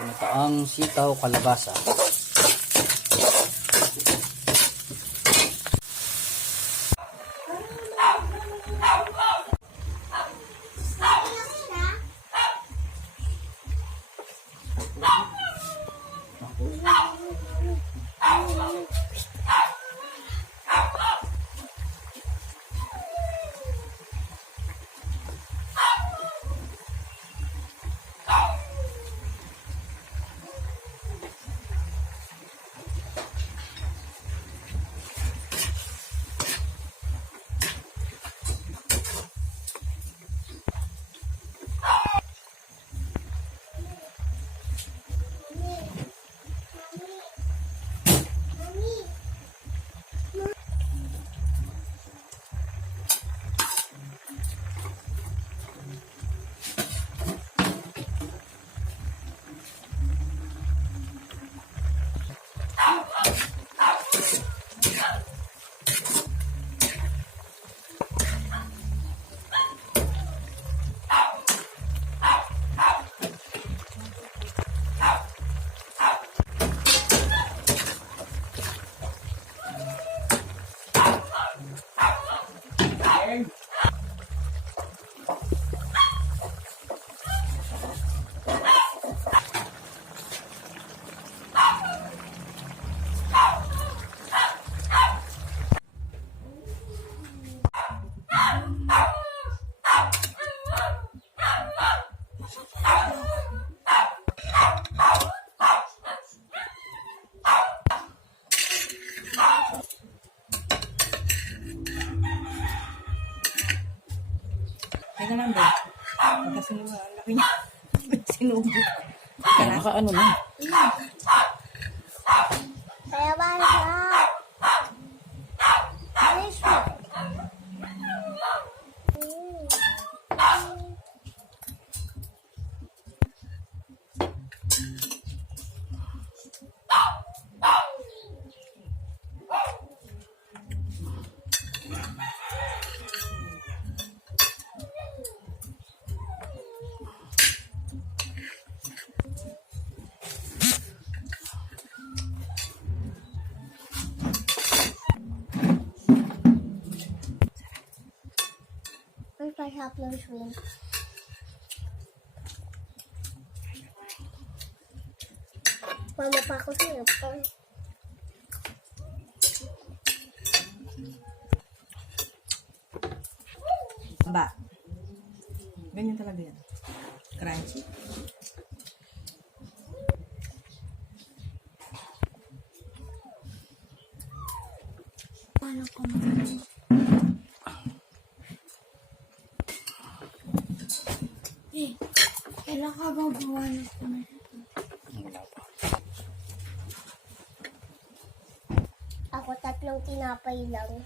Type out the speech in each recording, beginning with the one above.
Ginataang sitaw kalabasa. Kaya lang ba? Kasi ang laki niya. Sinubo. Kaya naka-ano na. Kaya ba siya? Where's my Kaplan shrimp? Mama pa ako sa'yo. Ba? Ganyan talaga yan. Crunchy. Ano ko naman? Kailan ka gagawa ng kumain? Ako 3 tinapay lang.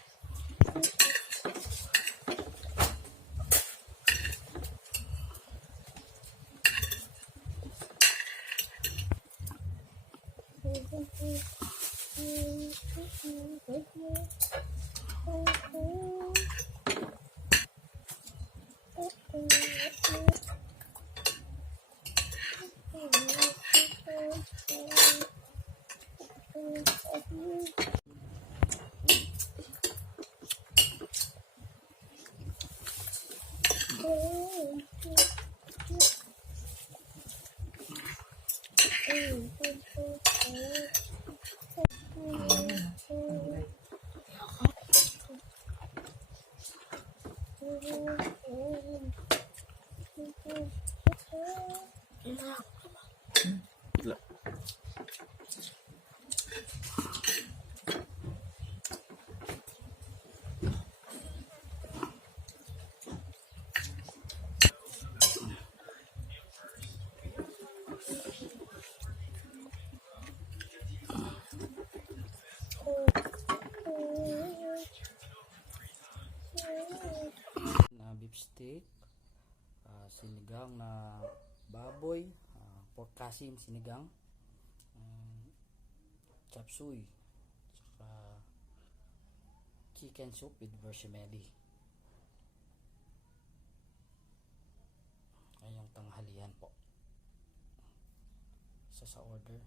Na beef steak, sinigang na baboy, pork kasim sinigang, chop suey, saka chicken soup with vermicelli. Ay yung tanghalian po. isa sa order.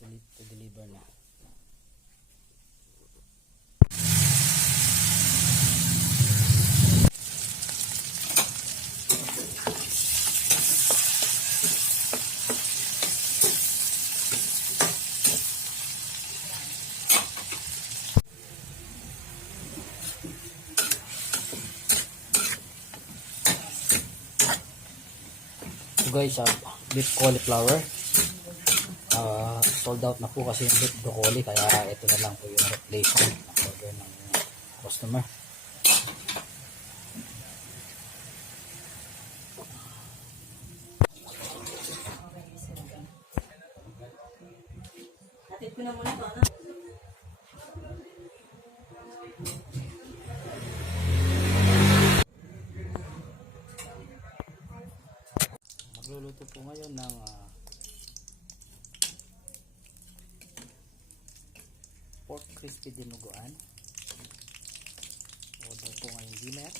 Ready to deliver na. So guys, beef cauliflower. Sold out na po kasi yung beef broccoli, kaya ito na lang po yung replacement ng order ng customer. Hatid ko na muna ito, ano? Magluluto po ngayon ng pork crispy dinuguan. Order po ngayon dinner.